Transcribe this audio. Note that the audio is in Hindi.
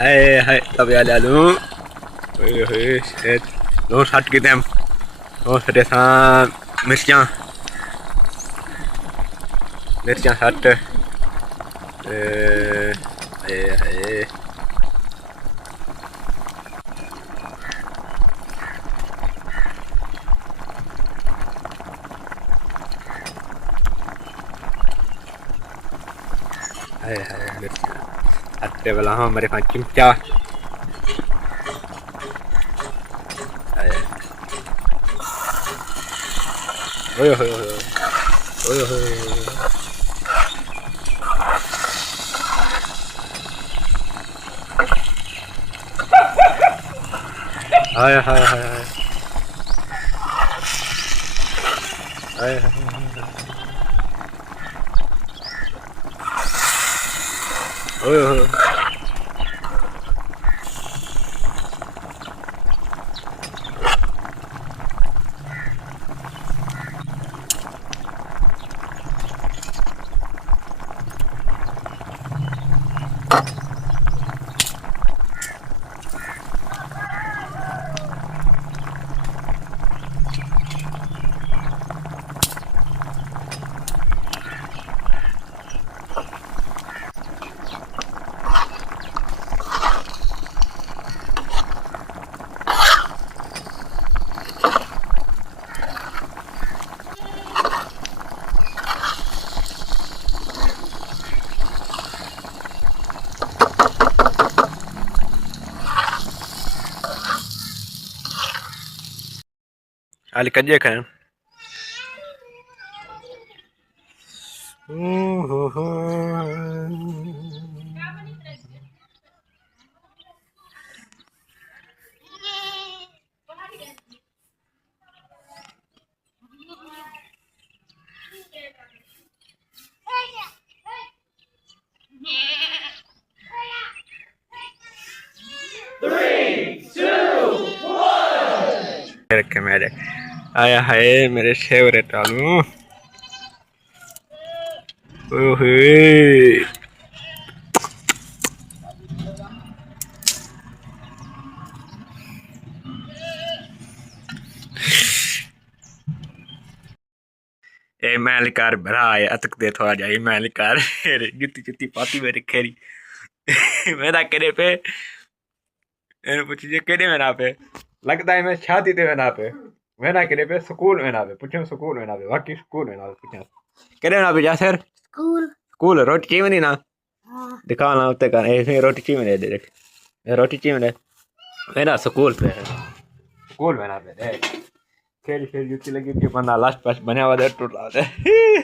हाय हाय अब यार ले लूं। ओए होए शिट। लो शट के टाइम। लो शट सा मिर्चियां। मिर्चियां शट। हाय हाय। हाय हाय मिर्चियां। शट वाला हाँ मेरे पास चिमचा। हाय। ओए होए होए। ओए होए। हाय हाय हाय हाय। हाय हाय हाय। ओए होए। Ali kerja kan? रखे मेरे आया है मेरे फेवरेट आलू। ओहे। ए मैलिकार भरा है अतक दे थोड़ा जाए मैलिकार जुत्ती जुत्ती पाती मेरे खेरी। मेरा केड़े पे एने पूछिए केड़े में ना पे लगता है मैं छाती ते में ना पे वेना केड़े पे स्कूल में ना पे पूछो स्कूल में ना पे बाकी स्कूल में ना पे पूछो केड़े ना पे जा सर स्कूल। स्कूल रोटी चाहिए नहीं ना हाँ। दिखा ना उत्ते का ऐसे रोटी चाहिए नहीं दे देख ये रोटी चाहिए नहीं मेरा स्कूल पे है स्कूल में ना पे दे खेल खेल जुत्ती लगी कि बंदा लास्ट पास बने हुआ दे टूट रहा है।